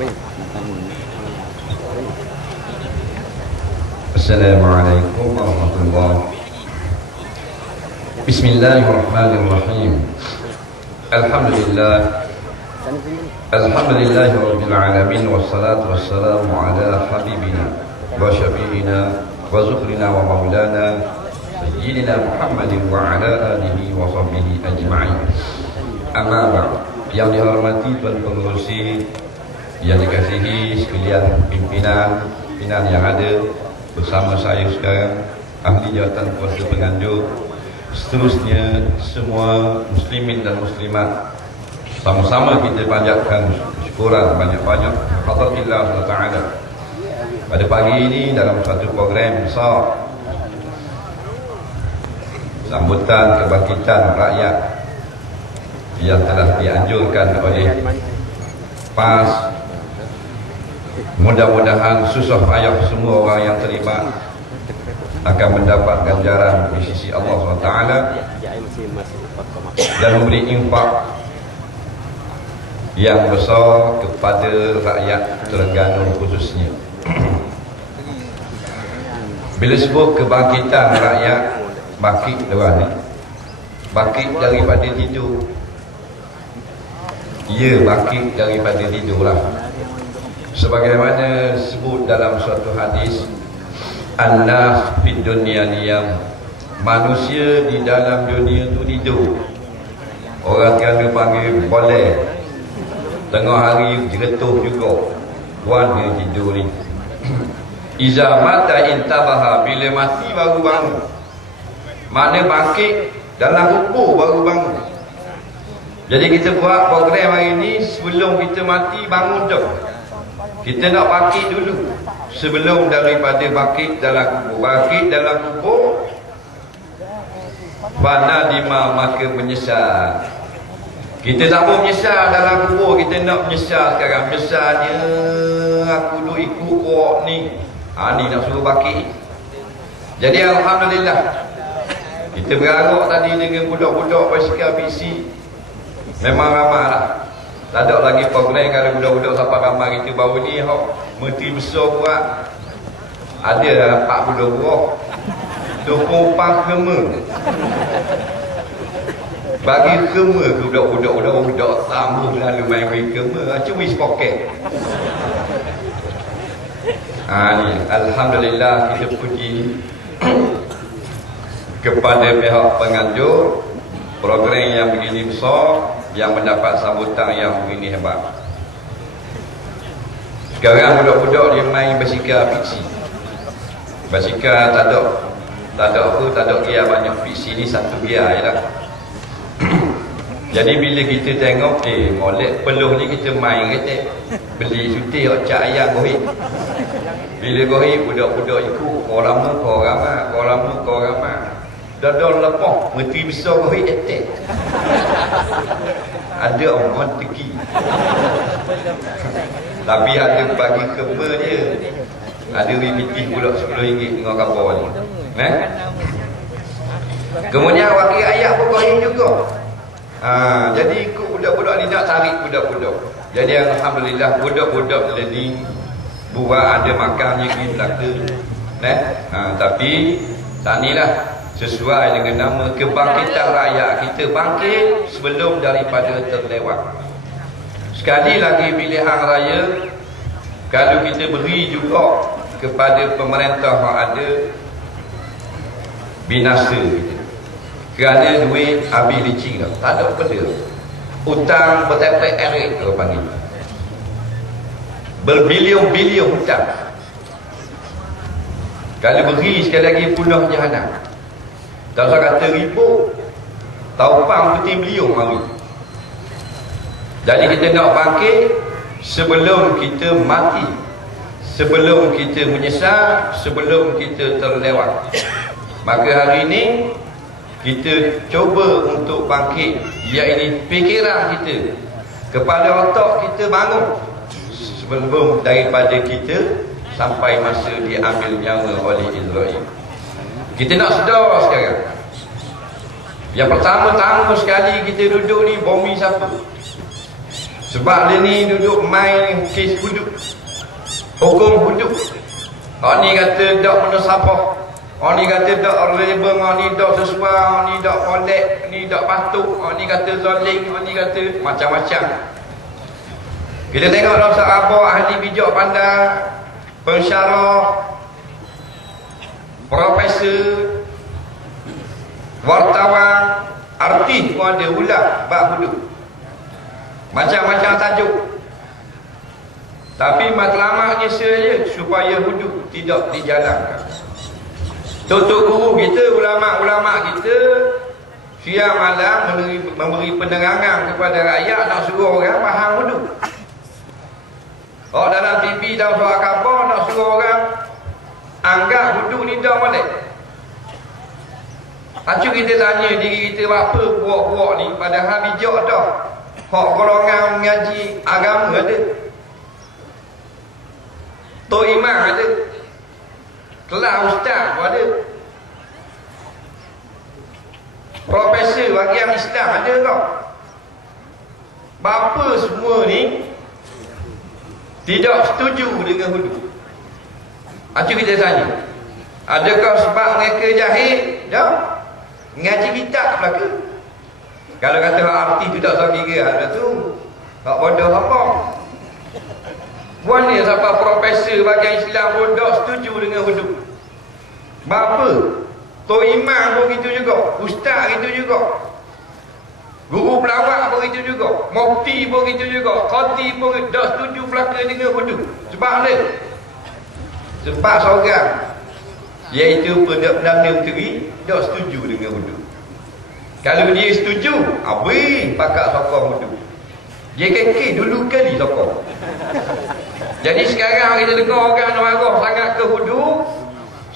Assalamualaikum warahmatullahi wabarakatuh. Bismillahirrahmanirrahim. Alhamdulillahi rabbil alamin, wassalatu wassalamu ala habibina wa syafi'ina wa zukhrina wa maulana sayyidina Muhammadin wa ala alihi wa sahbihi ajma'in. Amma ba'd. Yang dihormati Tuan Pengerusi, yang dikasihi sekalian pimpinan yang ada bersama saya sekarang, ahli jawatan kuasa penganjur, seterusnya semua muslimin dan muslimat, sama-sama kita panjatkan syukuran banyak-banyak kepada Allah Taala. Pada pagi ini dalam satu program besar sambutan kebangkitan rakyat yang telah dianjurkan oleh PAS, mudah-mudahan susah payah semua orang yang terlibat akan mendapat ganjaran di sisi Allah SWT dan memberi infak yang besar kepada rakyat Terengganu khususnya. Bila sebut kebangkitan rakyat, bangkit daripada tidur. Ya, bangkit daripada tidurlah. Sebagaimana disebut dalam suatu hadis, an-nas fid dunya niyam, manusia di dalam dunia itu tidur. Orang Terengganu panggil boleh. Tengah hari jeletuh juga. Wan dia tidur ni. Iza mata intabaha, bila mati baru bangun. Mana bangkit dalam kubur baru bangun. Jadi kita buat program hari ini sebelum kita mati bangun dah. Kita nak bangkit dulu sebelum daripada bangkit dalam kubur. Bangkit dalam kubur, fana dima, maka menyesal. Kita tak mau menyesal dalam kubur, kita nak menyesal sekarang. Menyesalnya aku duk ikut kok ni. Ni nak suruh bangkit. Jadi alhamdulillah, kita berharap tadi dengan budak-budak basikal PC. Memang ramai lah. Tak ada lagi program kalau budak-budak sampai ramai kita baru ni Menteri besar buat. Ada 40 buah 24 kema. Bagi kema ke budak-budak sambung lalu main kema. Cuma isi poket. Ni alhamdulillah, kita puji kepada pihak penganjur program yang begini besar, yang mendapat sambutan yang begini hebat. Sekarang budak-budak dia main basikal fiksi. Basikal tak ada gear banyak. Fiksi ni satu gear je lah. Jadi bila kita tengok molek peluh ni, kita main kata beli sutir cak ayam gohit. Bila gohit budak-budak ikut, korang ramah. Dadon lepoh, Menteri besar gohit attack. Ada orang teki. Tapi ada bagi kema dia. Ada ribitih pula RM10 dengan kapal ni. Kemudian wakil ayat pun gohit juga. Jadi ikut budak-budak ni, nak tarik budak-budak. Jadi alhamdulillah, budak-budak learning buat ada makannya di belakang. Tapi tak ni lah, sesuai dengan nama kebangkitan rakyat. Kita bangkit sebelum daripada terlewat. Sekali lagi pilihan raya, kalau kita beri juga kepada pemerintah yang ada, binasa kita. Kerana duit habis licin dah, tak ada benda. Hutang bertepek erik orang panggil. Berbilion-bilion hutang. Kalau beri sekali lagi punah jahanam. Tak usah kata ribu, taupang peti beliau hari. Jadi kita nak bangkit sebelum kita mati, sebelum kita menyesal, sebelum kita terlewat. Maka hari ini kita cuba untuk bangkit, iaitu fikiran kita, kepala otak kita bangun sebelum daripada kita sampai masa diambil nyawa oleh Israel. Kita nak sedar sekarang. Yang pertama-tama sekali kita duduk ni, bumi siapa? Sebab dia ni duduk main kes hudud, hukum hudud. Orang ni kata tak menusabah, orang ni kata tak rebel, orang ni tak sesuai, orang ni tak kolek, ni tak patut, orang ni kata zalim, orang ni kata macam-macam. Kita tengok dalam sahabat ahli bijak pandai, pensyarah, profesor, wartawan, artis pun ada ulang bab hudud. Macam-macam tajuk. Tapi matlamatnya saja supaya hudud tidak dijalankan. Tutup guru kita, ulama-ulama kita siang malam memberi penerangan kepada rakyat, nak suruh orang faham hudud. Kalau dalam TV dalam surat khabar nak suruh orang anggap hudud ni dah boleh. Acuk kita tanya diri kita apa buat-buat ni, padahal bijak dah. Hak golongan mengaji agama ada, Tok Imam ada, kelas ustaz pun ada, profesor bahagian Islam ada tau. Bapa semua ni tidak setuju dengan hudud. Acuk kita tanya, adakah sebab mereka jahil? Dah ngaji kitab belaka. Kalau kata arti tu tak tahu kira, ada tu tak bodoh apa. Buat ni sampai profesor bahagian Islam pun tak setuju dengan hudud. Bapa Tok Imam pun gitu juga, ustaz gitu juga, guru pelawak pun gitu juga, mufti pun gitu juga, khatib pun tak setuju belaka dengan hudud. Sebab apa? Sebab seorang iaitu Perdana Menteri tak setuju dengan hudud. Kalau dia setuju, habis pakak sokong hudud. JKK dulu kali sokong. Jadi sekarang kita dengar orang marah sangat ke hudud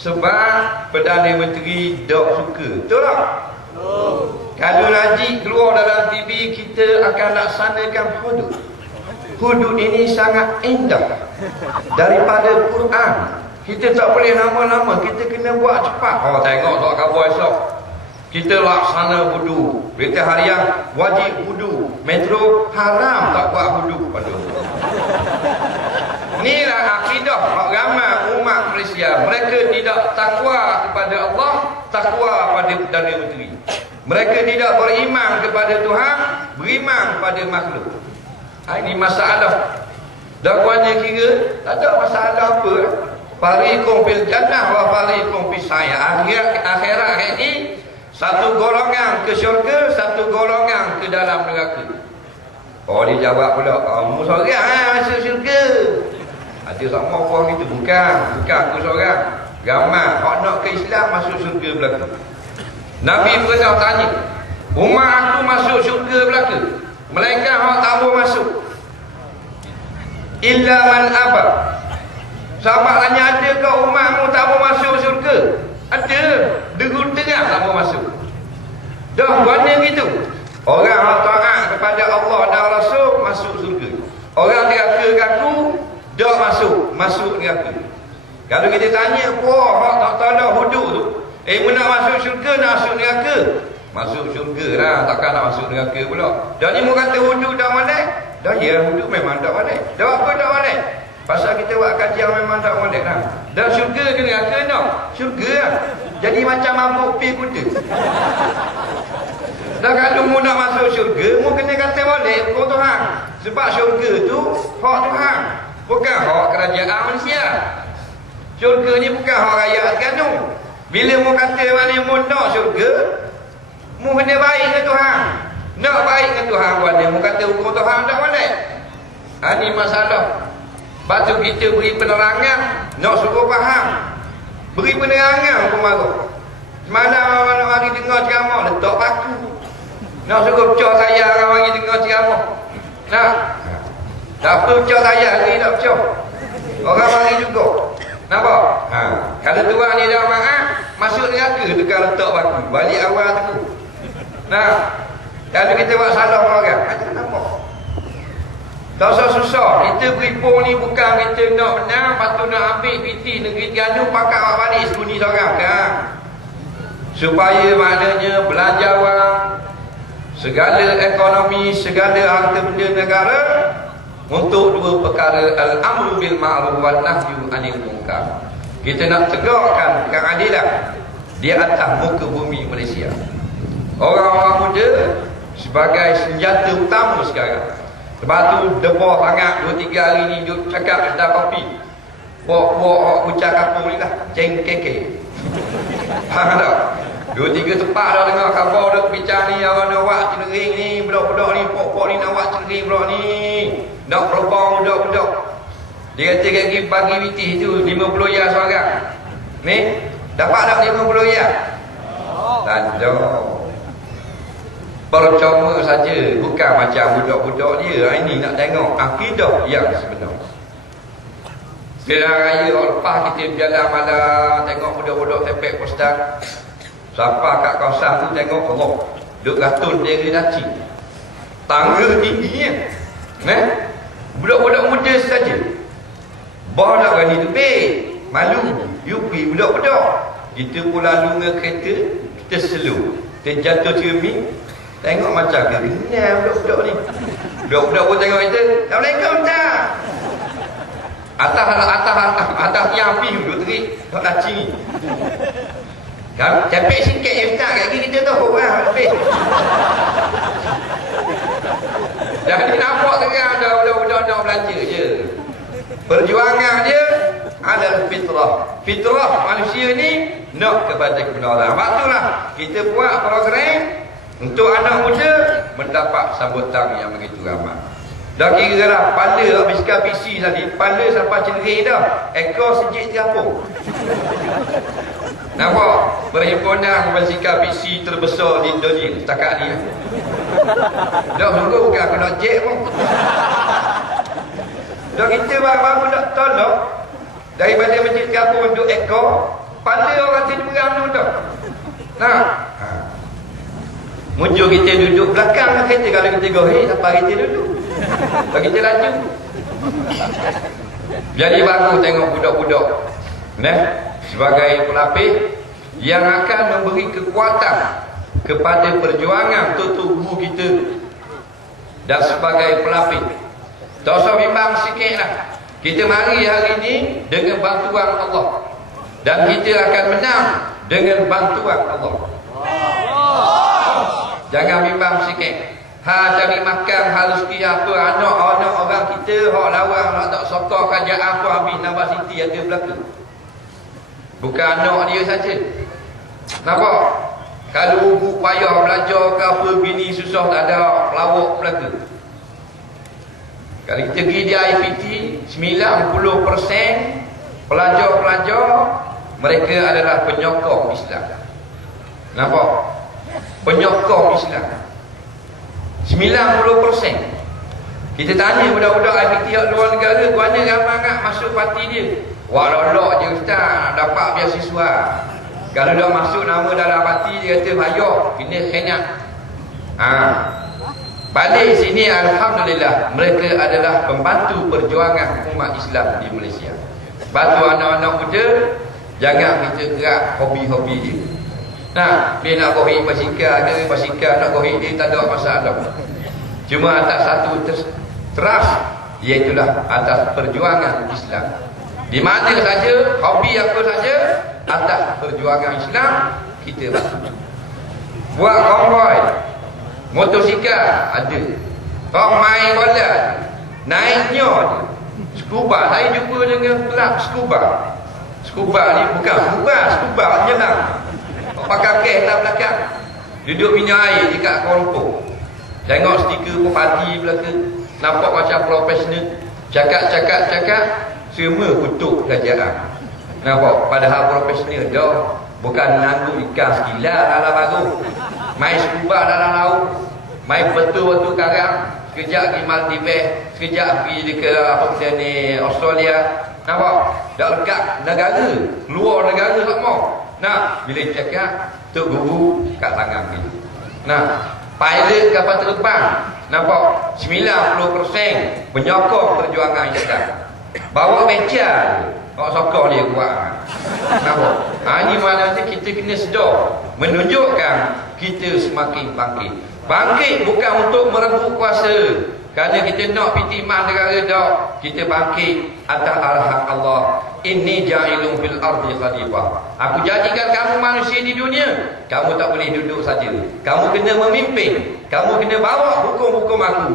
sebab Perdana Menteri tak suka. Betul tak? Kalau Najib keluar dalam TV, kita akan laksanakan hudud. Hudud ini sangat indah daripada Quran. Kita tak boleh lama-lama, kita kena buat cepat. Oh, tengok soal khabar esok, kita laksana wudu. Berita harian wajib wudu. Metro haram tak buat wudu. Inilah akidah ramai umat Malaysia. Mereka tidak takwa kepada Allah, takwa pada Perdana Menteri. Mereka tidak beriman kepada Tuhan, beriman pada makhluk. Ini masalah. Dakwannya kira tak ada masalah apa. Fariqum fil jannah wa fariqum fis sa'ir. Akhirat ini satu golongan ke syurga, satu golongan ke dalam neraka. Oh, dia jawab pula, kamu seorang masuk syurga. Ada sama orang itu, bukan aku seorang. Ramai hak nak ke Islam masuk syurga belaka. Nabi pernah tanya, umat aku masuk syurga belaka, melainkan hak tak mau masuk. Illa man aba. Sahabat tanya, adakah umatmu tak mau masuk syurga? Ada, derun tengah tak mau masuk. Dah mana gitu. Orang yang taat kepada Allah dan Rasul masuk surga. Orang neraka kaku dah masuk neraka. Kalau kita tanya, wah, hak tak tahu hudud tu, nak masuk syurga, nak masuk neraka? Masuk syurga lah, takkan nak masuk neraka pula. Dah ni mu kata hudud dah mana? Dah ya, hudud memang tak mana. Dah apa tak mana? Pasal kita buat kajian memang tak boleh lah. Dan syurga ke neraka nak? Syurga lah. Jadi macam mabuk pi kuda. Dan kalau mu nak masuk syurga, mu kena kata boleh hukum Tuhan. Sebab syurga tu hak Tuhan, bukan hak kerajaan manusia. Syurga ni bukan hak rakyat sekanu. Bila mu kata mana mu nak syurga, mu kena baik dengan Tuhan. Nak baik dengan Tuhan boleh. Mu kata hukum Tuhan tak boleh. Ini masalah. Lepas tu kita beri penerangan, nak suruh faham. Beri penerangan pun marah. Semalam hari dengar ceramah, letak paku. Nak suruh pecah saya orang hari dengar ceramah. Nak? Tak apa pecah saya hari nak pecah. Orang hari juga. Nampak? Kalau tuan ni dah marah, masuk neraka tukar letak paku. Balik awal tu. Nah, kalau kita buat salah orang, macam nampak? Tak usah susah. Kita beri pun ni bukan kita nak menang, lepas tu nak ambil PT negeri Terengganu, pakat awak balik sembunyi seorang kan? Supaya maknanya belajar orang segala ekonomi, segala harta benda negara untuk dua perkara, al-amru bil ma'ruf wan nahyu 'anil munkar. Kita nak tegakkan keadilan di atas muka bumi Malaysia. Orang-orang muda sebagai senjata utama sekarang. Sebab tu debah sangat 2-3 hari ni duduk cakap kedai kopi. Buat kucak kampung ni lah, cengkeke. Faham tak? 2-3 tempat dah dengar khabar dah bincang ni, orang nak buat cenering ni, budak-budak ni, pok-pok ni nak buat cenering budak ni. Nak perbang budak-budak. Dia kata kaki bagi bitih tu 50 ya seorang. Ni, dapat tak 50 ya? Tak ada. Percuma saja, bukan macam budak-budak dia. Ini nak tengok akidah yang sebenar. Pilihan raya lepas kita berjalan malam, tengok budak-budak tepek postal. Sampai kat kawasan tu tengok Allah duk gatun dia daci. Tangga tinggi kan? Budak-budak muda saja. Bah nak berani tu malu. You pergi budak-budak. Kita pun lalu dengan kereta, kita slow. Kita jatuh cermin. Tengok macam kerenah budak-budak ni. Budak-budak pun tengok kita. Assalamualaikum tak? Atas yang api duduk terik. Tak laci ni. Kan? Capek sikit je ustaz. Kaki kita tahu lah. Jadi nampak sekarang dah budak-budak nak belanja je. Perjuangan dia adalah fitrah. Fitrah manusia ni nak kepada kebenaran. Sebab itulah kita buat program untuk anak muda mendapat sambutan yang begitu ramai. Dah kira lah pala habiskan PC tadi, pala sampai cendering dah, ekor sejik terapung. Nampak? Perhimpunan basikal PC terbesar di Indonesia setakat ni. Dah sungguh bukan aku nak jet pun. Dah kita baru nak tolong daripada masjid terapung untuk ekor, pala orang cendering tu dah. Nah, muncul kita duduk belakang kereta. Kalau kita gohek, sampai kita duduk. Kalau kita laju. Jadi bagus tengok budak-budak sebagai pelapis yang akan memberi kekuatan kepada perjuangan tubuh kita. Dan sebagai pelapis, tak usah bimbang sikit lah. Kita mari hari ini dengan bantuan Allah. Dan kita akan menang dengan bantuan Allah. Jangan bimbang sikit. Cari makan harus kira apa anak-anak orang kita hak lawan nak tak sokong kerajaan apa habis Nabas Siti ada belakang. Bukan anak dia saja. Nampak? Kalau ibu payah belajar ke apa, bini susah tak ada pelawak belakang. Kalau kita pergi di IPT, 90% pelajar-pelajar mereka adalah penyokong Islam. Nampak? Penyokong Islam 90%. Kita tanya budak-budak IPT luar negara, mana ramai nak masuk parti dia? Wah lolok je ustaz, dapat beasiswa. Kalau dah masuk nama dalam parti, dia kata payah, kena khenyak. Balik sini alhamdulillah, mereka adalah pembantu perjuangan umat Islam di Malaysia. Bantu anak-anak muda, jangan kita gerak hobi-hobi dia. Nah, dia nak gohik basikal dia, basikal nak gohik dia, tak ada masalah. Cuma atas satu teras, iaitulah atas perjuangan Islam. Di mana saja, hobi apa saja, atas perjuangan Islam, kita bantu. Buat konvoi, motosikal ada. Orang main bola, naiknya ada. Scuba, saya jumpa dengan kelab scuba. Scuba ni bukan scuba menyelam. Pakai kes tak belakang. Duduk minyak air dekat Kuala Lumpur. Tengok stiker Bupati belakang. Nampak macam profesional. Cakap. Semua kutuk kerajaan. Nampak? Padahal profesional dah. Bukan nanggung ikan sekilar dalam baru. Main scuba dalam laut. Main betul-betul karang. Sekejap pergi Maldives. Sekejap pergi ke Australia. Nampak? Tak lekat negara. Luar negara tak mau. Nah, bila cakap Tok Guru kat tangan kita. Nah, pilot kapal terbang, nampak 90% penyokong perjuangan Islam. Bawa meja, kau sokong dia kuat. Nampak? Ini maknanya kita kena sedar, menunjukkan kita semakin bangkit. Bangkit bukan untuk merebut kuasa, kerana kita nak piti mak negara dak. Kita bangkit atas arahan Allah. Inni ja'ilun fil ardi khalifah. Aku jadikan kamu manusia di dunia. Kamu tak boleh duduk saja. Kamu kena memimpin. Kamu kena bawa hukum-hukum aku.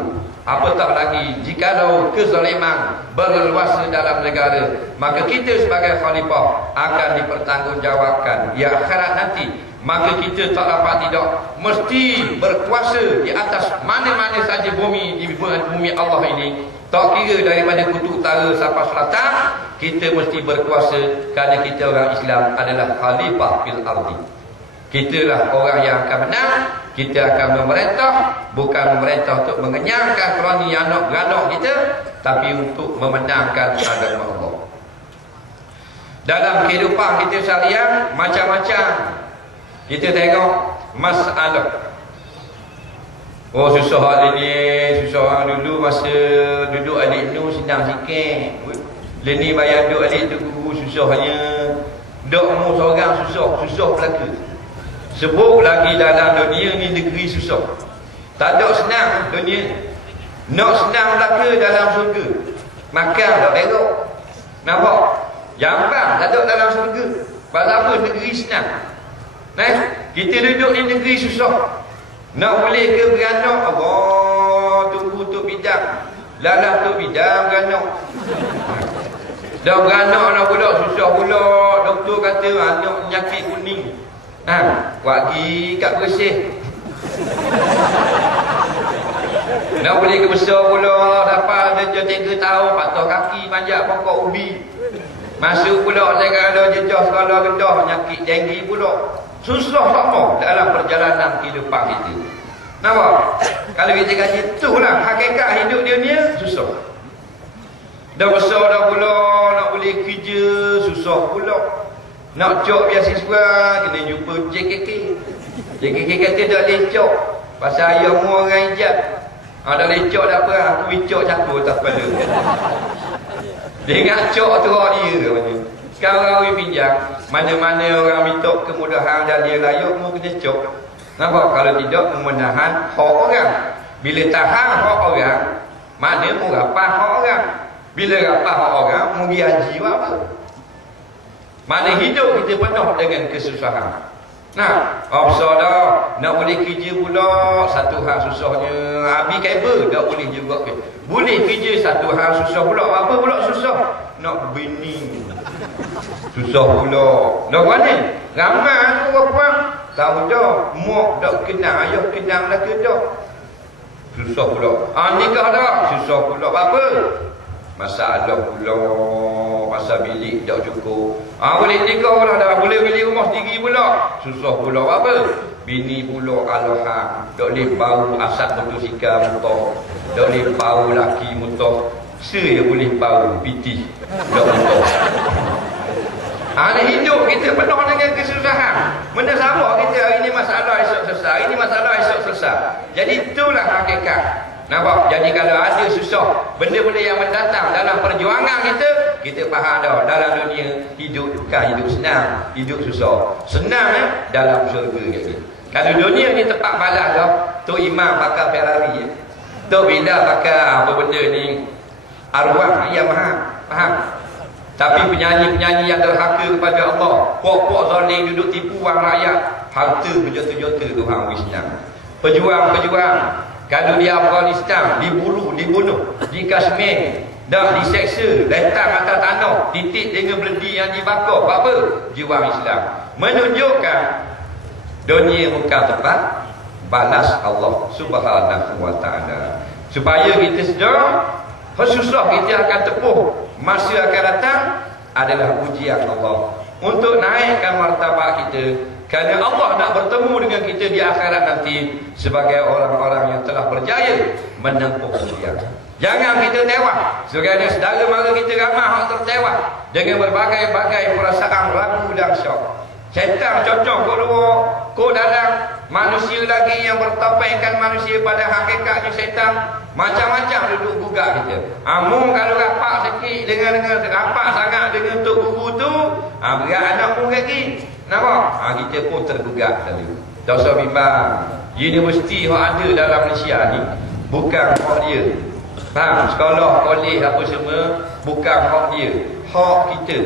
Apatah lagi jikalau kezaliman berleluasa dalam negara, maka kita sebagai khalifah akan dipertanggungjawabkan di akhirat nanti. Maka kita tak dapat tidak mesti berkuasa di atas mana-mana saja bumi, di bumi Allah ini. Tak kira daripada kutub utara sampai selatan, kita mesti berkuasa kerana kita orang Islam adalah khalifah fil ardi. Kitalah orang yang akan menang. Kita akan memerintah, bukan memerintah untuk mengenyangkan kerani anak-beranak kita, tapi untuk memenangkan agama Allah. Dalam kehidupan kita seharian macam-macam. Kita tengok masalah. Oh, susah hari ni, susah orang dulu masa duduk alik tu senang sikit. Leni bayar duduk alik tu guru susahnya. Dok mu seorang susah belaka. Sebut lagi dalam dunia ni negeri susah. Tak ada senang dunia. Nak senang belaka dalam surga. Makan tak berok. Nampak? Jambang tak ada dalam surga. Pasal apa negeri senang? Kita duduk di negeri susah. Nak boleh ke beranak? Allah, tunggu tu bidang. Lalah tu bidang beranak. Dah beranak nak pula susah pula. Doktor kata anak penyakit kuning. Wagi kat bersih. Nak boleh ke besar pula. Dapat dia 3 tahun patah kaki panjat pokok ubi. Masuk pula saya ada jejak sekolah rendah, penyakit tinggi pula. Susah sama dalam perjalanan kehidupan kita. Nampak? Kalau kita kata itulah hakikat hidup dunia, susah. Dah besar dah pula, nak boleh kerja, susah pula. Nak cok biasiswa, kena jumpa JKK. JKK kata tak boleh cok. Pasal ayah mu orang hijab. Dah boleh cok tak apa, aku pergi cok cakur tak kepala. Dia ingat cok teruk dia. Sekarang orang pinjam, mana-mana orang minta kemudahan dan dia layak, mu kena cok. Nampak? Kalau tidak, menahan hak orang. Bila tahan hak orang, mana mu rapah hak orang. Bila rapah hak orang, mu pergi haji apa? Mana hidup kita penuh dengan kesusahan. Besar dah, nak boleh kerja pula, satu hal susahnya. Habis kabel, tak boleh juga. Boleh kerja, satu hal susah pula. Apa pula susah? Nak bini. Susah pula. Dah mana? Ramai tu orang tahu dah. Mak tak kenal, ayah kenal dah ke dah. Susah pula. Nikah dah. Susah pula. Apa? Masalah pula. Masa bilik tak cukup. Boleh nikah pula dah. Boleh beli rumah sendiri pula. Susah pula. Apa? Bini pula aloha. Tak boleh bau asap motosikal motor. Tak boleh bau laki motor. Saya boleh bau piti. Tak motor. Hidup kita penuh dengan kesusahan. Benda sama kita hari ini masalah esok selesai. Hari ini masalah esok selesai. Jadi itulah hakikat. Nampak? Jadi kalau ada susah, benda-benda yang mendatang dalam perjuangan kita faham dah. Dalam dunia hidup bukan hidup senang, hidup susah. Senang dalam syurga lagi. Kalau dunia ni tempat balas dah, Tok Imam pakai Ferrari. Tok Bila pakai apa benda ni? Arwah yang maha. Faham? Tapi penyanyi-penyanyi yang derhaka kepada Allah, puak-puak zalim duduk tipu wang rakyat, harta berjuta-juta Tuhan Wisnam. Pejuang-pejuang, kalau di Afghanistan dibunuh, di Kashmir dah diseksa, letak atas tanah, titik dengan beledi yang dibakar. Apa? Juang Islam. Menunjukkan dunia bukan tempat balas Allah Subhanahu wa taala. Supaya kita sedar, susah kita akan tepuh. Masa akan datang adalah ujian Allah untuk naikkan martabat kita. Kerana Allah nak bertemu dengan kita di akhirat nanti sebagai orang-orang yang telah berjaya menempuh ujian. Jangan kita tewas. Kerana saudara mara kita ramai yang tertewas dengan berbagai-bagai perasaan ragu dan syok. Syaitan cocok kau luar, kau dalam. Manusia lagi yang bertopengkan manusia pada hakikatnya syaitan. Macam-macam duduk gugak kita. Mu kalau rapat sikit dengan rapat sangat dengan tok guru tu, berat anak pun lagi. Nampak? Kita pun tergugak tadi. Dosa bimbang. universiti yang ada dalam Malaysia ni bukan hak dia. Faham? Sekolah, kolej apa semua bukan hak dia. Hak kita.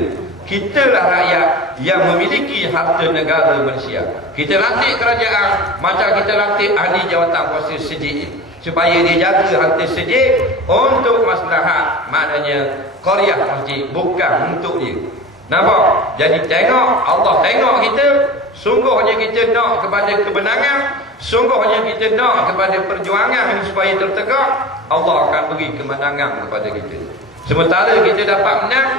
Kitalah rakyat yang memiliki harta negara Malaysia. Kita lantik kerajaan macam kita lantik ahli jawatan kuasa sejik, supaya dia jaga harta sejik untuk maslahat, maknanya qaryah masjid, bukan untuk dia. Nampak? Jadi tengok, Allah tengok kita, sungguhnya kita nak kepada kebenangan, sungguhnya kita nak kepada perjuangan supaya tertegak, Allah akan beri kemenangan kepada kita. Sementara kita dapat menang,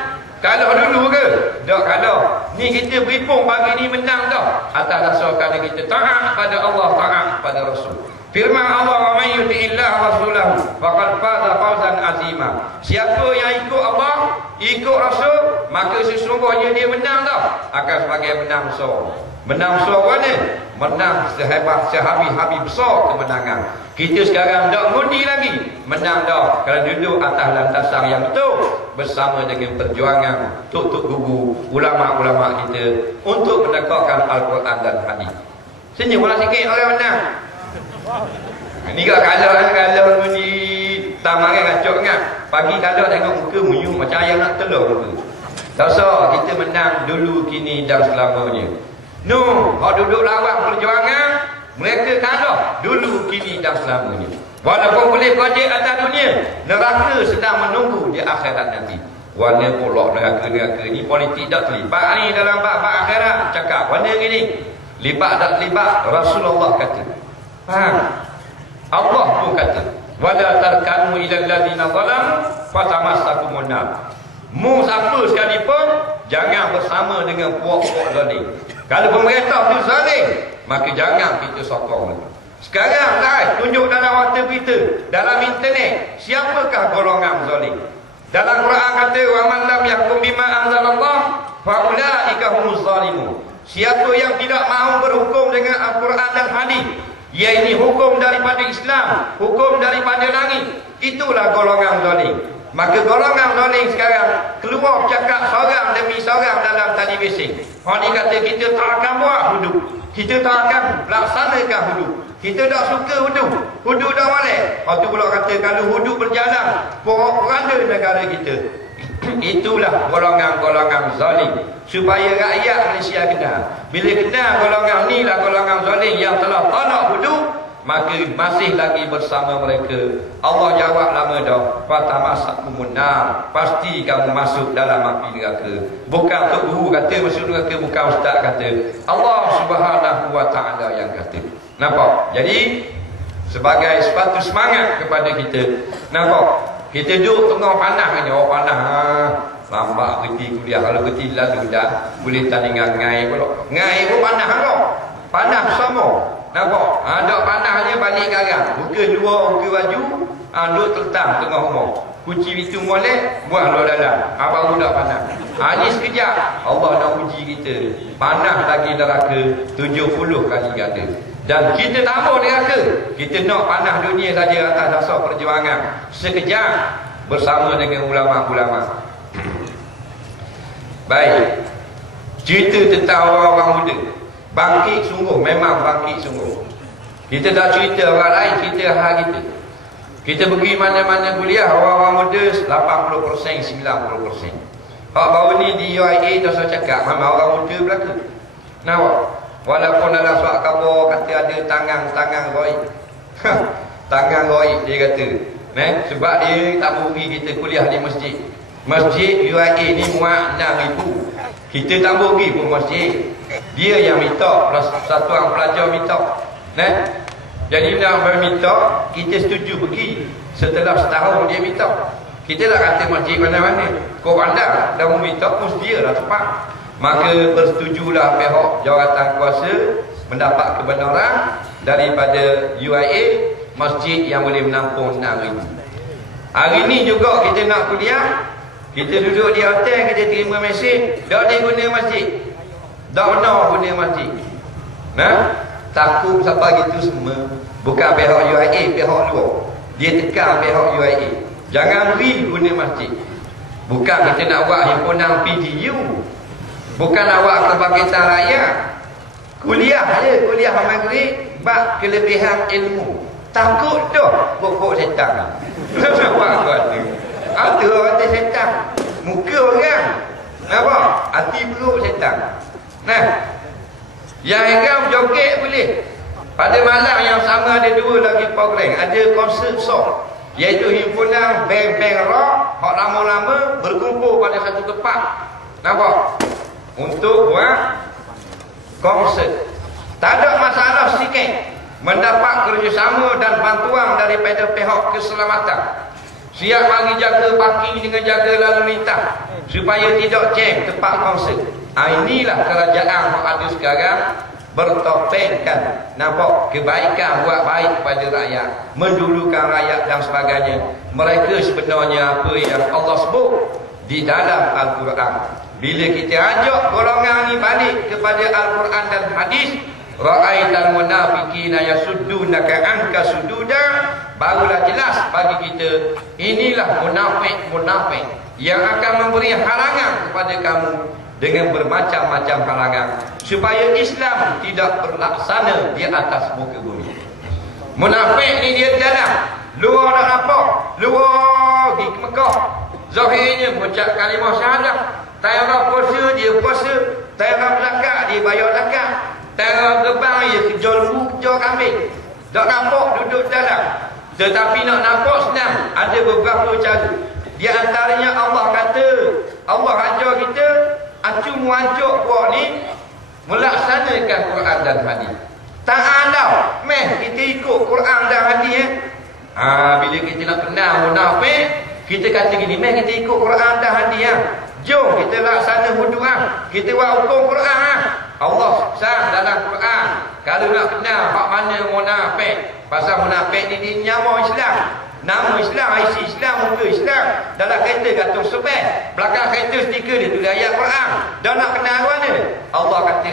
kalau dulu ke? Tak kalau. Ni kita beripung pagi ni menang dah. Atas dasar kerana kita taat pada Allah, taat pada Rasul. Firman Allah, "Wa may yuti'illah rasulahu faqad faza fawzan azima." Siapa yang ikut Allah, ikut Rasul, maka sesungguhnya dia menang dah. Akan sebagai menang besar. Menang besar mana? Menang sehebat, sehabis-habis besar kemenangan. Kita sekarang tak mengundi lagi. Menang dah kalau duduk atas lantasan yang betul, bersama dengan perjuangan tok-tok guru, ulama-ulama kita untuk menegakkan Al-Quran dan hadis. Senyum pula sikit orang menang. Ni kalau ni tak marah kacau kan. Pagi kalau tengok muka muyu macam ayam nak telur muka. Tak usah kita menang dulu, kini dan selamanya. No, hak duduk lawan perjuangan, mereka kalah dulu, kini dan selamanya. Walaupun boleh projek atas dunia, neraka sedang menunggu di akhirat nanti. Warna pulak neraka ni politik tak terlibat ni dalam bab akhirat. Cakap warna gini, libat tak terlibat, Rasulullah kata. Faham? Allah pun kata, wala tarkanu ilal ladina zalamu fatamassakumun nar. Mu siapa sekalipun jangan bersama dengan puak-puak zalim. Kalau pemerintah tu zalim, maka jangan kita sokong. Sekarang tunjuk dalam warta berita, dalam internet, siapakah golongan zalim? Dalam Quran kata, wa man lam yahkum bima anzalallah fa ulaika humuz zalimun. Siapa yang tidak mahu berhukum dengan Al-Quran dan hadis, iaitu hukum daripada Islam, hukum daripada langit, itulah golongan zalim. Maka golongan zalim sekarang keluar cakap seorang demi seorang dalam televisi. Orang ni kata kita tak akan buat hudud, kita tak akan laksanakan hudud, kita tak suka hudud, hudud dah molek. Orang tu pula kata kalau hudud berjalan, porak-poranda negara kita. Itulah golongan-golongan zalim. Supaya rakyat Malaysia kenal, bila kenal golongan ni lah golongan zalim yang telah tolak hudud, maka masih lagi bersama mereka. Allah jawab lama dah, fatamassakumun nar, pasti kamu masuk dalam api neraka. Bukan tok guru kata masuk neraka, bukan ustaz kata, Allah Subhanahu wa taala yang kata. Nampak? Jadi sebagai sepatu semangat kepada kita. Nampak? Kita duduk tengah panas ni, orang panas lambat kerti kuliah. Kalau kerti lalu dah boleh tandingan ngai pula. Ngai pun panas kau. Panas sama. Nampak? Dok panasnya balik garang. Buka luar, buka baju, duk tertang tengah rumah. Kunci pintu molek, buang luar dalam. Baru dah panas. Ni sekejap Allah nak uji kita. Panas lagi neraka 70 kali ganda. Dan kita tak mahu neraka. Kita nak panas dunia saja atas dasar perjuangan. Sekejap bersama dengan ulama-ulama. Baik. Cerita tentang orang-orang muda. Bangkit sungguh, memang bangkit sungguh. Kita tak cerita orang lain, cerita hal kita. Kita pergi mana-mana kuliah, orang-orang muda 80%, 90%. Hak baru ni di UIA tak usah cakap, memang orang muda belaka. Nampak? Walaupun dalam surat khabar kata ada tangan gaib. Tangan gaib dia kata. Sebab dia tak beri kita kuliah di masjid. Masjid UIA ni muat 6,000. Kita tak beri pun masjid. Dia yang minta, satuan pelajar minta. Jadi dia minta, kita setuju pergi. Setelah setahun dia minta. Kita tak kata masjid mana-mana. Kau pandang dah minta, pun dia lah tepat. Maka bersetujulah pihak jawatan kuasa mendapat kebenaran daripada UIA, masjid yang boleh menampung 6,000. Hari ni juga kita nak kuliah, kita duduk di hotel, kita terima mesej, tak boleh guna masjid, tak benar guna masjid. Takut sampai gitu semua. Bukan pihak UIA, pihak luar. Dia tekan pihak UIA, jangan beri guna masjid. Bukan kita nak buat himpunan PGU, bukan nak buat kebangkitan rakyat. Kuliah je, kuliah maghrib bab kelebihan ilmu. Takut dah pokok setan. Nampak kata. Ada orang setan. Muka orang. Nampak? Hati perut setan. Nah. Yang heran joget boleh. Pada malam yang sama ada dua lagi program. Ada konsert song. Iaitu himpunan band-band rock hak lama-lama berkumpul pada satu tempat. Nampak? Untuk buat konsert. Tak ada masalah sikit mendapat kerjasama dan bantuan daripada pihak keselamatan. Siap bagi jaga parking dengan jaga lalu lintas supaya tidak jam tempat konsert. Inilah kerajaan yang ada sekarang, bertopengkan nampak kebaikan, buat baik kepada rakyat, mendulukan rakyat dan sebagainya. Mereka sebenarnya apa yang Allah sebut di dalam Al-Quran. Bila kita ajak golongan ini balik kepada Al-Quran dan hadis, ra'aital munafiqina yasuddunaka anka sududa, barulah jelas bagi kita inilah munafik yang akan memberi halangan kepada kamu dengan bermacam-macam halangan supaya Islam tidak berlaksana di atas muka bumi. Munafik ni dia dalam, luar nak nampak, luar pergi ke Mekah, zahirnya mengucap kalimah syahadah, tayar puasa dia puasa, tayar zakat dia bayar zakat, tayar gerbang dia kerja lembu, kerja kambing, tak nampak duduk dalam. Tetapi nak nampak senang, ada beberapa cara. Di antaranya Allah kata, Allah ajar kita acu muancuk buat ni melaksanakan Quran dan hadis. Ta'alau, meh kita ikut Quran dan hadis. Bila kita nak kenal munafik, kita kata gini, meh kita ikut Quran dan hadis. Jom kita laksana wudu kita buat hukum Quran Allah sah dalam Quran. Kalau nak kenal hak mana munafik, pasal munafik ni nyawa Islam. Nama Islam, IC Islam, muka Islam. Dalam kereta gantung sebel, belakang kereta stiker dia tulis ayat Quran. Dan nak kenal mana? Allah kata,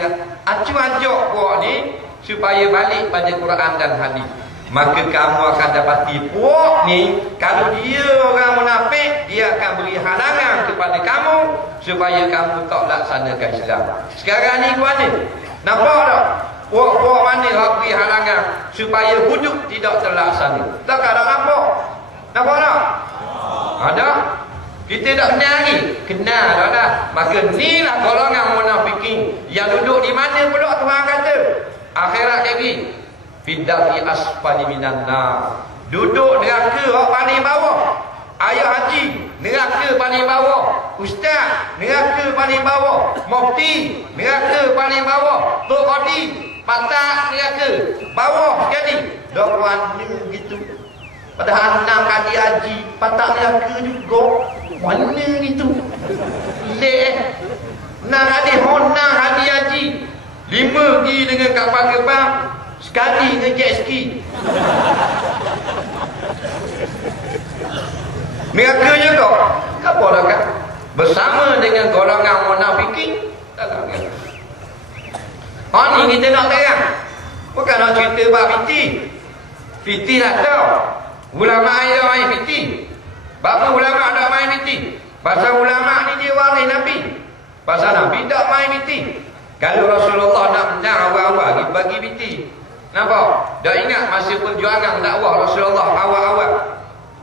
acu-ajuk puak ni supaya balik pada Quran dan hadis. Maka kamu akan dapati puak ni, kalau dia orang munafik, dia akan beri halangan kepada kamu supaya kamu tak laksanakan Islam. Sekarang ni mana? Nampak tak? Puak-puak mana yang beri halangan supaya hudud tidak terlaksana? Tak ada nampak? Nampak tak? Ada? Kita tak kenal lagi? Kenal dah dah. Maka inilah golongan munafikin yang duduk di mana pula Tuhan kata? Akhirat lagi. Fiddafi asfali minan nar. Duduk neraka orang paling bawah. Ayah haji, neraka paling bawah. Ustaz, neraka paling bawah. Mufti, neraka paling bawah. Tok Qadi, patak neraka bawah sekali. Dok warna gitu. Padahal 6 kali haji, patak neraka juga. Mana gitu? Leh. 6 kali honang haji haji. 5 pergi dengan kapal gerbang, sekali dengan jet ski. Neraka juga. Apa dah kan? Bersama dengan golongan munafikin dalam neraka. Ni kita nak terang. Bukan nak cerita bab fiti. Fiti tak tahu. Ulama ada main fiti. Bapa ulama ada main fiti. Pasal ulama ni dia waris Nabi. Pasal Nabi tak main fiti. Kalau Rasulullah nak menang awal-awal dia bagi fiti. Nampak? Dah ingat masa perjuangan dakwah Rasulullah awal-awal.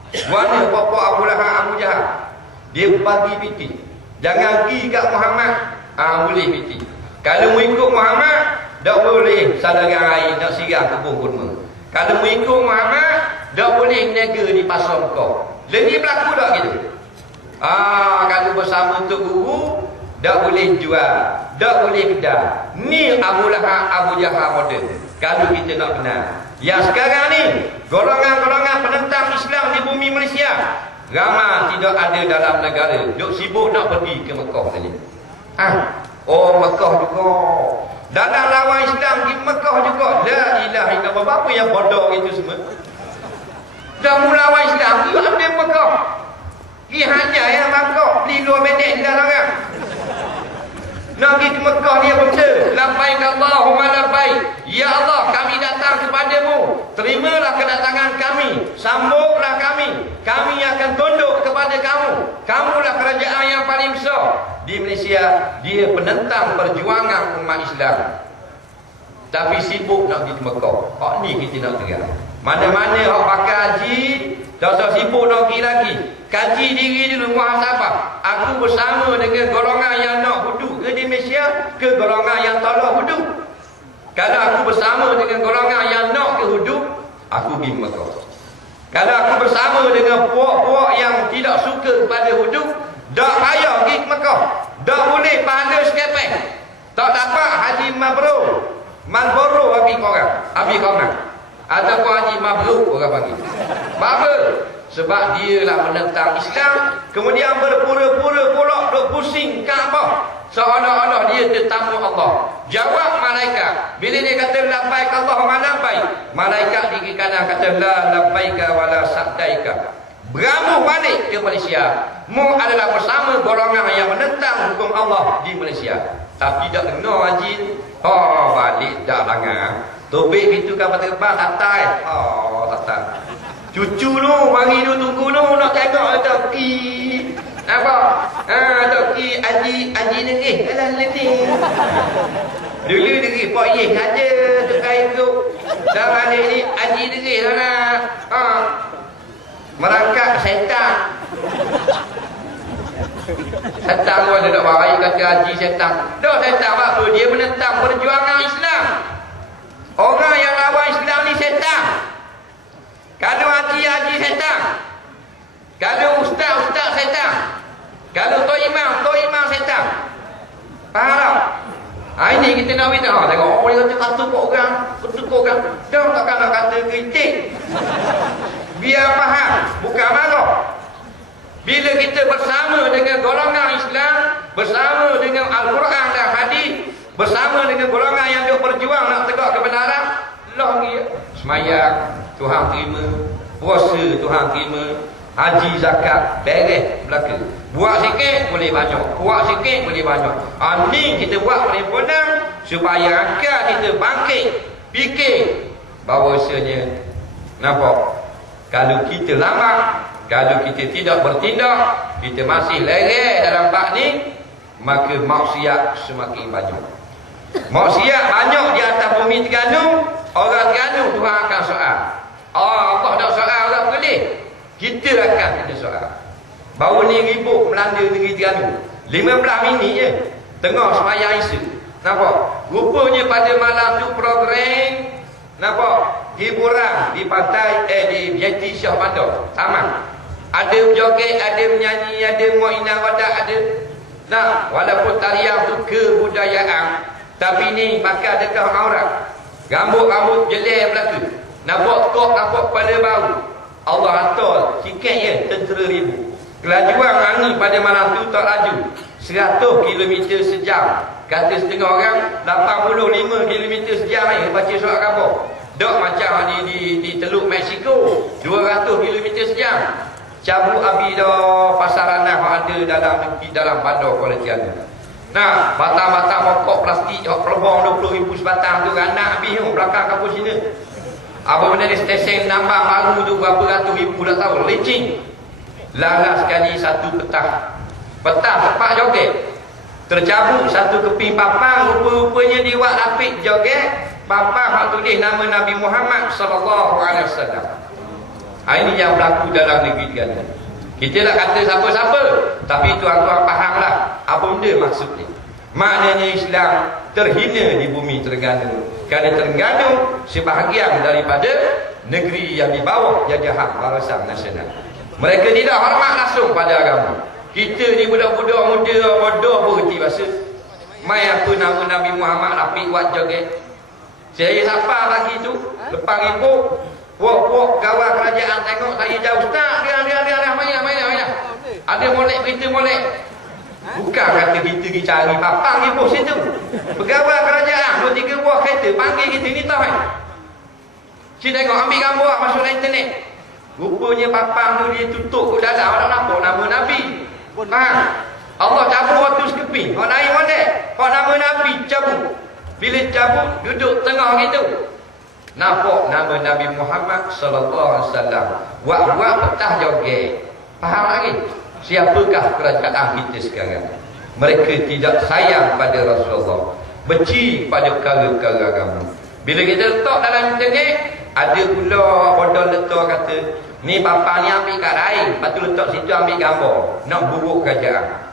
Mana pokok Abu Lahab, Abu Jahal, dia bagi fiti. Jangan pergi kat Muhammad, boleh fiti. Kalau mau ikut Muhammad, tak boleh saudara lain nak sirah kebun kurma. Kalau mau ikut Muhammad, tak boleh niaga di pasar kau. Lagi berlaku tak gitu? Kalau bersama Tok Guru, tak boleh jual, tak boleh kedai. Ni Abu Lahab, Abu Jahal model. Kalau kita nak kenal. Yang sekarang ni, golongan-golongan penentang Islam di bumi Malaysia, ramai tidak ada dalam negara. Duk sibuk nak pergi ke Mekah tadi. Mekah juga. Dalam lawan Islam di Mekah juga. La ilaha illallah. Apa yang bodoh itu semua? Dah mula lawan Islam, dia ambil Mekah. Dia hanya yang Mekah. Beli 2 bedek dah orang. Nak pergi ke Mekah dia benda. Labbaik Allahumma labbaik. Ya Allah, kami datang kepadamu. Terimalah kedatangan kami. Sambutlah kami. Kami akan tunduk kepada kamu. Kamulah kerajaan yang paling besar di Malaysia. Dia penentang perjuangan umat Islam. tapi sibuk nak pergi ke Mekah. Hak ni kita nak terang. Mana-mana hak pakai haji, tak sibuk nak pergi lagi. Kaji diri dulu, muhasabah. Aku bersama dengan golongan yang nak hudud ke di Malaysia, ke golongan yang tolak hudud. Kalau aku bersama dengan golongan yang nak ke hudud, aku pergi Mekah. Kalau aku bersama dengan puak-puak yang tidak suka kepada hudud, tak payah pergi ke Mekah. Tak boleh pahala sekepek. Tak dapat haji mabrur. Malboro habis korang. Ataupun haji mabrur orang panggil. Apa? Sebab dia lah menentang Islam, kemudian berpura-pura pula duk pusing Kaabah seolah-olah dia tetamu Allah. Jawab malaikat. Bila dia kata labbaik Allahumma labbaik, malaikat di kanan kata la labbaika wala sa'daika. Beramuh balik ke Malaysia. Mu adalah bersama golongan yang menentang hukum Allah di Malaysia. Tapi tak kena haji. Oh, balik dah langgar. Tobek itu kapal terbang tatai. Oh, tatai. Cucu tu, mari tu tunggu tu nak tengok tak pergi. Apa? Tak pergi haji negeri. Alah letih. Dulu negeri Pak Yeh ada tukar hidup. Dah balik ni haji negeri sana. Merangkak setan. Setan tu ada tak baik kata haji setan. Dah setan apa? Dia menentang perjuangan Islam. Orang yang lawan Islam ni setan. Kalau haji setan. Kalau ustaz setan. Kalau tok imam setan. Faham tak? Ini kita nak beritahu. Tengok orang kata kata orang. Dia takkan nak kata kritik. Biar faham. Bukan marah. Bila kita bersama dengan golongan Islam, bersama dengan Al-Quran dan Hadis, bersama dengan golongan yang dia berjuang nak tegak kebenaran, semayang Tuhan terima, puasa Tuhan terima, haji zakat beres belaka. Buat sikit boleh banyak, kuat sikit boleh banyak. Ni kita buat perhimpunan supaya akal kita bangkit, fikir bahawasanya nampak, kalau kita lambat, kalau kita tidak bertindak, kita masih lereh dalam bab ni, maka maksiat semakin banyak. Maksiat banyak di atas bumi Terengganu. Orang Terengganu Tuhan akan soal. Allah tak soal orang boleh. Kita akan kena soal. Baru ni ribut melanda negeri Terengganu 15 minit je tengah sembahyang Isya. Nampak? Rupanya pada malam tu program, nampak, hiburan di pantai di Yati Syah Bandar Taman. Ada berjoget, ada menyanyi, ada muainah wadah, ada. Nah, walaupun tarian tu kebudayaan, tapi ni pakai dekat aurat. Rambut-rambut jelek belaka. Nampak kok, nampak kepala bau. Allah hantar sikit je tentera ribu. Kelajuan angin pada malam tu tak laju 100 km sejam. Kata setengah orang 85 km sejam ni baca surat khabar. Dok macam di Teluk Mexico 200 km sejam. Cabut abi dah pasaran dah ada dalam bandar Kuala Terengganu. Nah, batang-batang pokok plastik hok pelebong 20,000 sebatang tu anak habis tu belakang kampus sini. Apa benda ni stesen nambah baru tu berapa ratus ribu dah tahu, licin. Lalas sekali satu petang tepat joget. Tercabut satu keping papang, rupa-rupanya dia buat lapik joget. Papang hak tulis nama Nabi Muhammad sallallahu alaihi wasallam. Ini yang berlaku dalam negeri Terengganu. Kita nak kata siapa-siapa, tapi tuan-tuan fahamlah apa benda maksud ni. Maknanya Islam terhina di bumi Terengganu. Kerana Terengganu sebahagian daripada negeri yang di bawah jajahan barisan nasional. Mereka tidak hormat langsung pada agama. Kita ni budak-budak muda bodoh berhenti bahasa. Mai apa nama Nabi Muhammad lapik buat joget. Saya siapa lagi tu? Lepas ribut, puak-puak gawat kerajaan tengok saya jauh. Ustaz, dia main. Ada molek, berita molek. Bukan kata kita pergi cari papang di pos situ. Pegawai kerajaan 2-3 buah kereta panggil kita ni tahu kan. Cik tengok ambil gambar masuk dalam internet. Rupanya papang tu dia tutup ke dalam orang nampak nama Nabi. Allah cabut waktu sekeping. Orang lain mana? Orang nama Nabi cabut. Bila cabut duduk tengah gitu. Nampak nama Nabi Muhammad sallallahu alaihi wasallam. Buat petah joget. Faham lagi? Siapakah kerajaan kita sekarang? Mereka tidak sayang pada Rasulullah, benci pada perkara-perkara agama. Bila kita letak dalam internet, ada pula bodoh letak kata, ni bapa ni ambil kat lain, lepas tu letak situ ambil gambar, nak buruk kerajaan.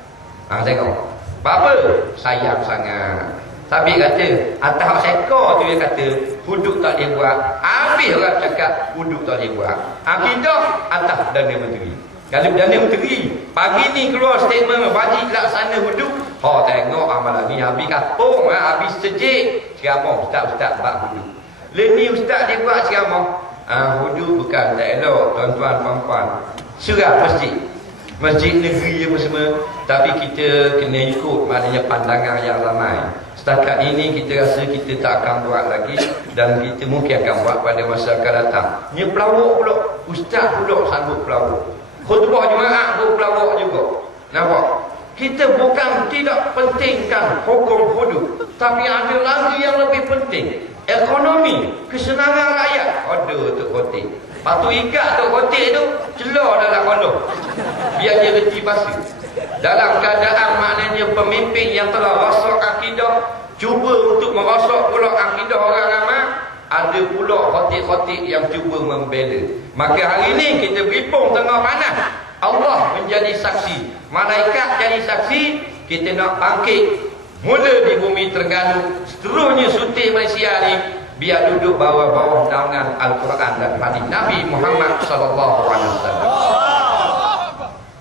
Tengok. Apa? Sayang sangat. Tapi kata, atas hak sekor tu dia kata, hudud tak dia buat. Habis orang cakap, hudud tak dia buat. Akidah, atas Perdana Menteri. Kalau Perdana Menteri, pagi ni keluar statement, wajib laksana hudud. Oh, tengok amalan ni, habis kapung, habis sejik. Ceramah, ustaz-ustaz buat hudud. Ni ustaz dia buat ceramah. Hudud bukan tak elok, tuan-tuan, puan-puan. Surah masjid negeri apa semua. Tapi kita kena ikut maknanya pandangan yang ramai. Setakat ini kita rasa kita tak akan buat lagi, dan kita mungkin akan buat pada masa akan datang. Ni pelawak pula, ustaz pula sanggup pelawak. Khutbah Jumaat pun pelawak juga. Nampak? Kita bukan tidak pentingkan hukum hudud, tapi ada lagi yang lebih penting. Ekonomi, kesenangan rakyat. Aduh Tok Khotik. Patu ikat Tok Khotik tu celah dalam kondom, biar dia reti bahasa. Dalam keadaan maknanya pemimpin yang telah rosak akidah, cuba untuk merosak pula akidah orang ramai, ada pula khotik-khotik yang cuba membela. Maka hari ini kita berhimpun tengah panas. Allah menjadi saksi, malaikat jadi saksi. Kita nak bangkit mula di bumi Terengganu, seterusnya suntik Malaysia ni, biar duduk bawah-bawah naungan Al-Quran dan hadis Nabi Muhammad SAW.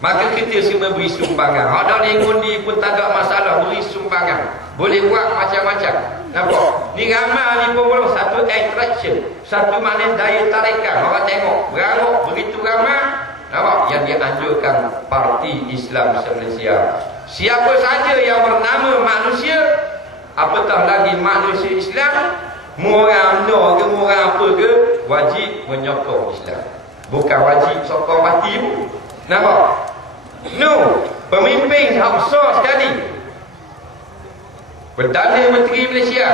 Maka kita semua beri sumbangan. Ada ni ngundi pun tak ada masalah, beri sumbangan. Boleh buat macam-macam. Nampak? Ni ramal ni pun satu attraction, satu makna daya tarikan. Orang tengok beramuk begitu ramai. Nampak? Yang dianjurkan Parti Islam Malaysia. Siapa saja yang bernama manusia, apatah lagi manusia Islam, orang no ke orang apa ke, wajib menyokong Islam. Bukan wajib sokong parti pun. Nampak? No, pemimpin yang besar sekali, Perdana Menteri Malaysia,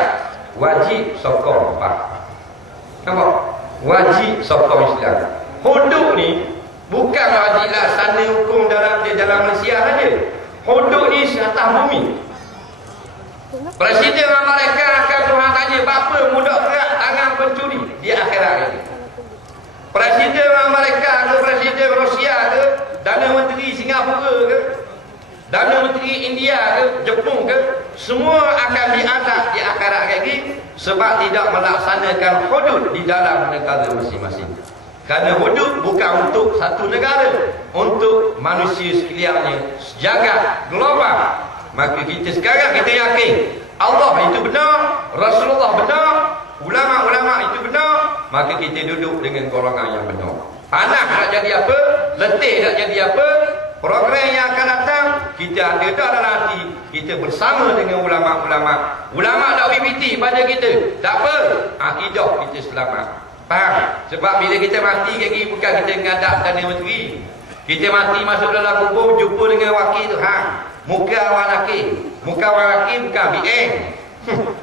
wajib sokong parti. Nampak? Wajib sokong Islam. Hudud ni bukan wajib laksana hukum dalam Malaysia saja. Hudud ni atas bumi. Presiden Amerika akan Tuhan tanya, berapa mudah kerak tangan pencuri di akhirat ini. Presiden Amerika ke, Presiden Rusia ke, Perdana Menteri Singapura ke, Perdana Menteri India ke, Jepun ke, semua akan diadab di akhirat lagi sebab tidak melaksanakan hudud di dalam negara masing-masing. Kerana hudud bukan untuk satu negara, untuk manusia sekaliannya, sejagat global. Maka kita sekarang kita yakin Allah itu benar, Rasulullah benar, ulama-ulama itu benar, maka kita duduk dengan golongan yang benar. Panas nak jadi apa, letih nak jadi apa, program yang akan datang kita ada dalam hati, kita bersama dengan ulama-ulama. Ulama tak BPT pada kita, tak apa, akidah kita selamat. Faham? Sebab bila kita mati lagi, bukan kita menghadap Perdana Menteri. Kita mati masuk dalam kubur, jumpa dengan wakil Tuhan. Muka orang laki, muka orang laki bukan BN.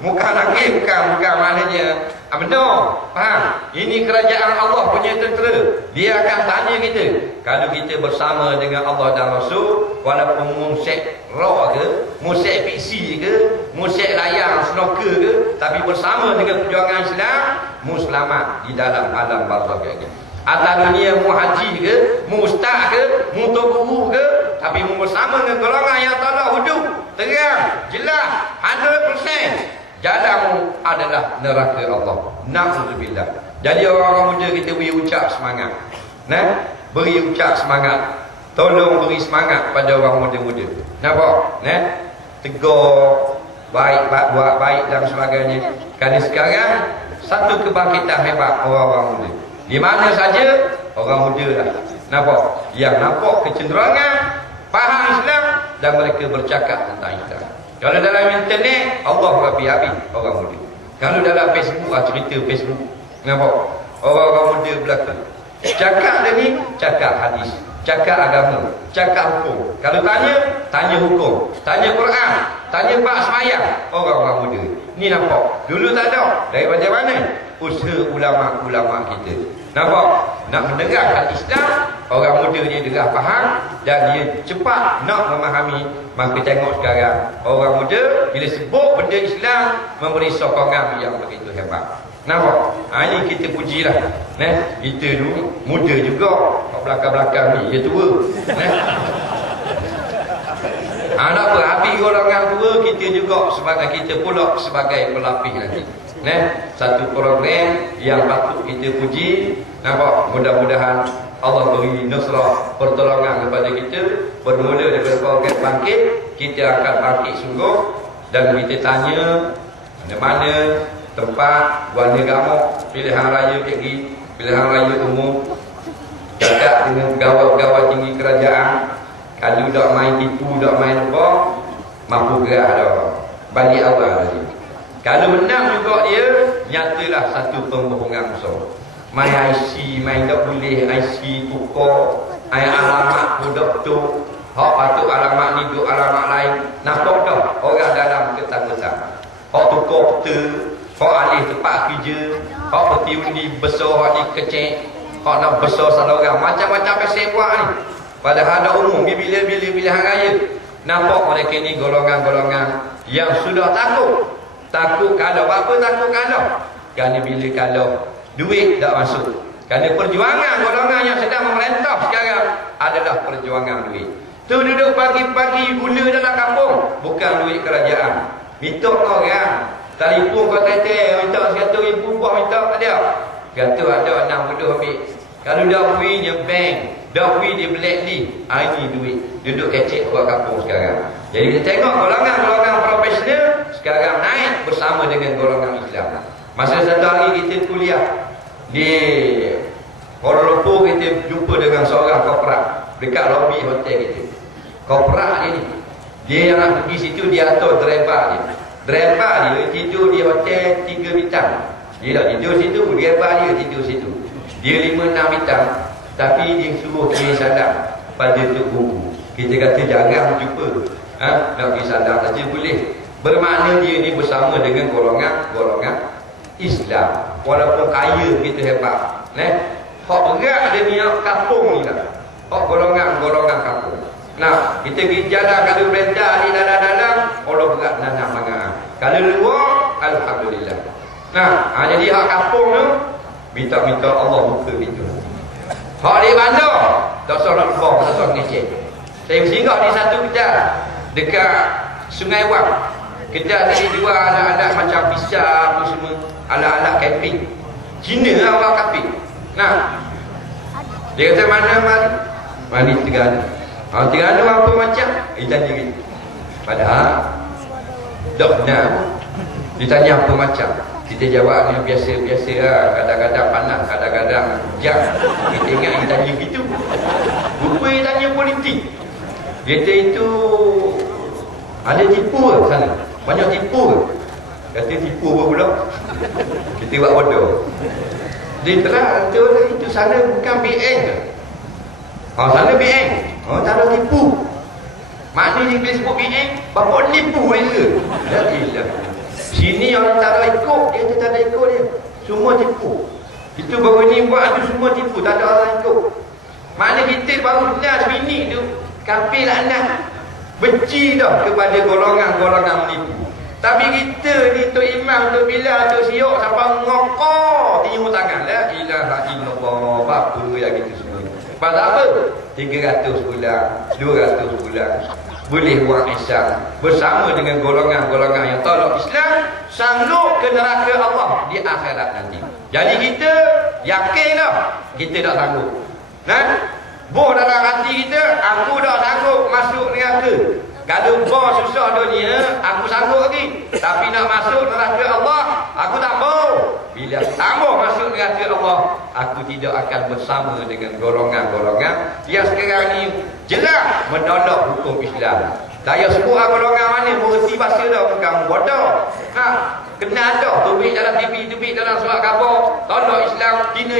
Muka laki bukan maknanya benar. Faham? Ini kerajaan Allah punya tentera. Dia akan tanya kita. Kalau kita bersama dengan Allah dan Rasul, walaupun musik rock ke, musik fiksi ke, musik layang snooker ke, tapi bersama dengan perjuangan Islam, mu selamat di dalam alam barzakh ini. Atas dunia mu haji ke, mu ustaz ke, mu tok guru ke, tapi mu bersama dengan golongan yang tak ada hudud, terang, jelas, 100%. Jalanmu adalah neraka Allah. Na'udzubillah. Jadi orang-orang muda kita beri ucap semangat. Nah, beri ucap semangat. Tolong beri semangat pada orang muda-muda. Nampak? Nah, tegur, baik, buat baik dan sebagainya. Kerana sekarang satu kebangkitan hebat orang-orang muda. Di mana saja orang muda lah. Nampak? Yang nampak kecenderungan faham Islam dan mereka bercakap tentang Islam. Kalau dalam internet, Allah rabi habis orang muda. Kalau dalam Facebook, cerita Facebook. Nampak? Orang-orang muda belakang. Cakap dia ni, cakap hadis, cakap agama, cakap hukum. Kalau tanya hukum, tanya Quran, tanya bab sembahyang. Orang-orang muda ni nampak. Dulu tak ada. Daripada mana? Usaha ulama-ulama kita. Nampak? Nak mendengarkan Islam, orang muda dia dengar faham dan dia cepat nak memahami. Maka tengok sekarang, orang muda bila sebut benda Islam memberi sokongan yang begitu hebat. Nampak? Ini kita pujilah. Kita dulu muda juga. Belakang-belakang ni dia tua. Nak apa? Habis golongan tua, kita juga sebagai kita pula sebagai pelapis nanti. Satu program yang patut kita puji. Nampak? Mudah-mudahan Allah beri nusrah pertolongan kepada kita. Bermula daripada program bangkit, kita akan bangkit sungguh. Dan kita tanya mana-mana tempat warna gamuk, pilihan raya KG, pilihan raya umum, cakap dengan pegawai-pegawai tinggi kerajaan. Kalau tak main tipu, tak main apa, mampu gerak dah. Balik awal lagi. Kalau menang juga dia, nyatalah satu pembohongan besar. Main IC, main tak boleh IC tukar, alamat pun doktor. Hak patut alamat ni duk alamat lain. Nampak tak orang dalam ketakutan. Hak tukar peta, hak alih tempat kerja, hak peti undi besar, hak ni kecil, hak nak besar salah orang. Macam-macam pasal buat ni. Padahal ada umum bila pilihan raya. Nampak mereka ni golongan-golongan yang sudah takut. Takut kalau apa, takut kalau. Kerana bila kalau duit tak masuk. Kerana perjuangan golongan yang sedang memerintah sekarang adalah perjuangan duit. Tu duduk pagi-pagi gula dalam kampung, bukan duit kerajaan. Minta orang, telefon kau tete, minta 100,000 buah, minta tak ada. Kata ada 60 ambil. Kalau dah punya bank, dah di blacklist, ini duit. Duduk kecek buat kampung sekarang. Jadi kita tengok golongan-golongan profesional sekarang naik bersama dengan golongan Islam. Masa satu hari kita kuliah di Kuala Lumpur, kita jumpa dengan seorang korporat dekat lobi hotel kita. Korporat dia ni, dia yang nak pergi situ, dia atur driver dia. Driver dia tidur di hotel 3 bintang. Dia tak tidur situ, driver dia tidur situ. Dia 5-6 bintang, tapi dia suruh kiri salam pada Tok Guru. Kita kata jarang jumpa, nak pergi salam saja boleh. Bermakna dia ni bersama dengan golongan Islam. Walaupun kaya kita hebat, hak berat dia ni kampung ni lah. Hak golongan kampung. Nah, kita pergi jalan kalau berada di dalam, Allah berat nanam mangan. Kalau luar, alhamdulillah. Nah, jadi hak kampung tu minta Allah buka pintu. Hak di bandar, tak usah nak lupa, tak usah ngecek. Saya singgah di satu kedai dekat Sungai Wang. Kedai tadi jual alat-alat macam pisau apa semua, alat-alat camping. Cina lah orang camping. Nah, dia kata mari Terengganu. Terengganu apa macam? Tanya gitu. Padahal tak benar. Ditanya apa macam? Kita jawabnya biasa-biasa lah. Kadang-kadang panas, kadang-kadang hujan. Kita ingat dia tanya gitu. Rupa dia tanya politik. Dia kata itu ada tipu ke sana? Banyak tipu ke? Kata tipu apa pula? Kita buat bodoh. Dia terang, itu sana bukan BN ke? Sana BN. Tak ada tipu. Maknanya bila sebut BN, bapak tipu je. Tak ilah. Sini orang tak ada ikut, dia tak ada ikut dia. Semua tipu. Itu baru ni buat tu semua tipu, tak ada orang ikut. Mana kita baru kenal sebini tu, kafir laknat. Benci dah kepada golongan-golongan menipu. Tapi kita ni Tok Imam, Tok Bilal, Tok Siok sampai ngokor tiup tangan. La ilaha illallah. Apa yang kita semua. Pasal apa? 300 bulan, 200 bulan. Boleh buat Islam bersama dengan golongan-golongan yang tolak Islam, sanggup ke neraka Allah di akhirat nanti. Jadi kita yakinlah kita tak sanggup. Boh dalam hati kita, aku tak sanggup masuk neraka. Kalau boh susah dunia, aku sanggup lagi. Tapi nak masuk neraka Allah, aku tak mau. Bila tak mau masuk neraka Allah, aku tidak akan bersama dengan golongan-golongan yang sekarang ni jelas menolak hukum Islam. Saya sebut golongan mana, mengerti bahasa dah, bukan bodoh. Kena ada tubik dalam TV, tubik dalam surat khabar, tolak Islam, Cina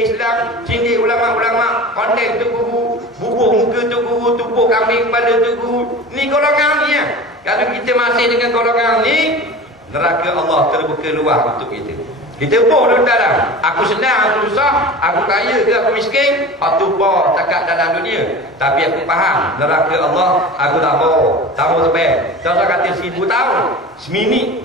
Islam, sindir ulama-ulama, konten tu guru, bubuh muka tu guru, tubuh kambing kepala tu guru. Ni golongan ni ya. Kalau kita masih dengan golongan ni, neraka Allah terbuka luas untuk kita. Kita pun duduk dalam. Aku senang, aku susah, aku kaya ke aku miskin, aku pun takat dalam dunia. Tapi aku faham neraka Allah, aku tak mau. Tak mau sampai. Tak usah kata 1000 tahun, seminit.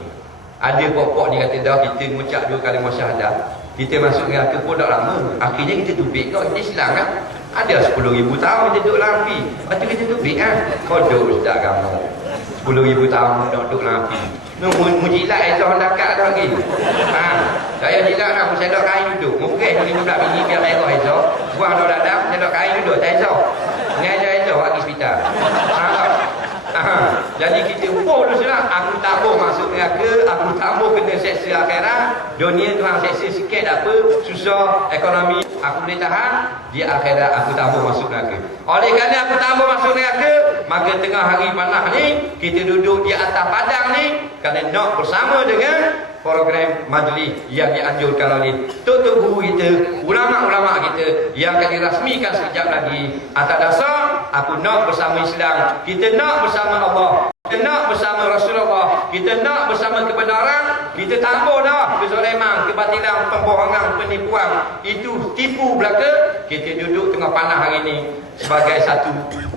Ada pokok ni kata dah kita mengucap 2 kalimah syahadah, kita masuk neraka pun tak lama. Akhirnya kita tubik kau, kita Islam kan. Ada 10,000 tahun kita duduk dalam api. Lepas tu kita tubik kan. Kodok ustaz agama. 10,000 tahun duduk dalam api. Mujilat Aizah dekat dah lagi. Saya jilat nak sedok kain duduk. Mungkin ni pula bini biar Aizah. Buang dah dalam sedok kain duduk tak Aizah. Ngajar Aizah pergi hospital. Jadi kita dulu sudah aku tak mau masuk neraka, aku tak mau kena seksa akhirat. Dunia tu hang seksa sikit tak apa, susah ekonomi aku boleh tahan. Di akhirat aku tak mau masuk neraka. Oleh kerana aku tak mau masuk neraka, maka tengah hari panas ni kita duduk di atas padang ni kerana nak bersama dengan program majlis yang dianjurkan oleh tok-tok guru kita, ulama-ulama kita yang akan dirasmikan sekejap lagi. Atas dasar aku nak bersama Islam, kita nak bersama Allah, kita nak bersama Rasulullah, kita nak bersama kebenaran. Kita tak mau dah kezaliman, kebatilan, pembohongan, penipuan. Itu tipu belaka. Kita duduk tengah panah hari ini sebagai satu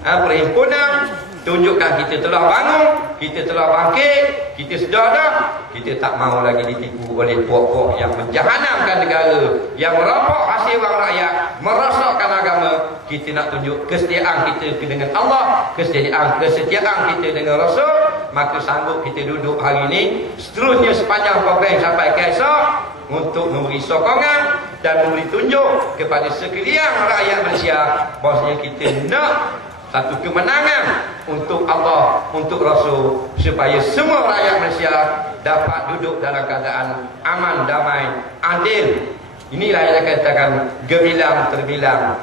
perhimpunan, tunjukkan kita telah bangun, kita telah bangkit, kita sedar dah. Kita tak mahu lagi ditipu oleh puak-puak yang menjahanamkan negara, yang merampok hasil wang rakyat, merosakkan agama. Kita nak tunjuk kesetiaan kita dengan Allah, kesetiaan kita dengan Rasul. Maka sanggup kita duduk hari ini, seterusnya sepanjang program sampai ke esok, untuk memberi sokongan dan memberi tunjuk kepada sekalian rakyat Malaysia bahawasanya kita nak satu kemenangan untuk Allah, untuk Rasul, supaya semua rakyat Malaysia dapat duduk dalam keadaan aman, damai, adil. Inilah yang katakan gemilang terbilang,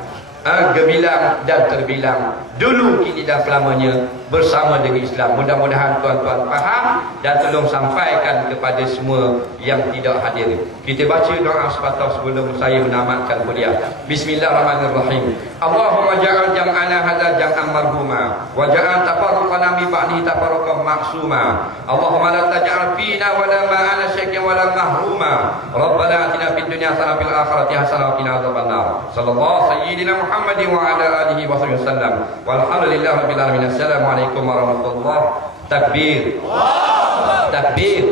gemilang dan terbilang, dulu, kini dan selamanya bersama dengan Islam. Mudah-mudahan tuan-tuan faham dan tolong sampaikan kepada semua yang tidak hadir. Kita baca doa sepatah sebelum saya menamatkan kuliah. Bismillahirrahmanirrahim. Allahumma ja'al jam'ana hadza jam'an marhuma wa ja'al tafarruqana min ba'dihi tafarruqan ma'suma. Allahumma la taj'al fina wa la ma'ana syaqyan wa la mahruma. Rabbana atina fid dunya hasanah fil akhirati hasanah wa qina adzabannar. Sallallahu sayyidina Muhammadin wa ala alihi wa sahbihi wasallam. Walhamdulillahi rabbil alamin. Assalamualaikum warahmatullahi wabarakatuh. Takbir. Takbir.